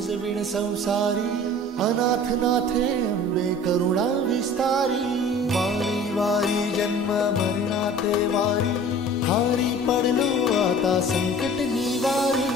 तुझ विण संसारी, अनाथ नाथे अंबे करुणा विस्तारी। वारी वारी जन्म मरणाते वारी, हारी पडलो आता संकट निवारी।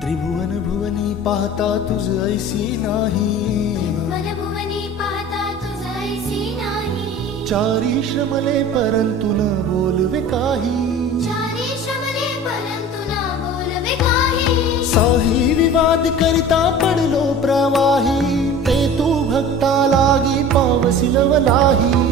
त्रिभुवन भुवनी पाहता तुझ ऐसी नाही, त्रिभुवन भुवनी पाहता तुझ ऐसी नाही। चारी श्रमले परंतु न बोलवे काही, चारी श्रमले परंतु न बोलवे काही। साही विवाद करिता पडलो प्रवाही, ते तू भक्ता लागी पावसिलवलाही।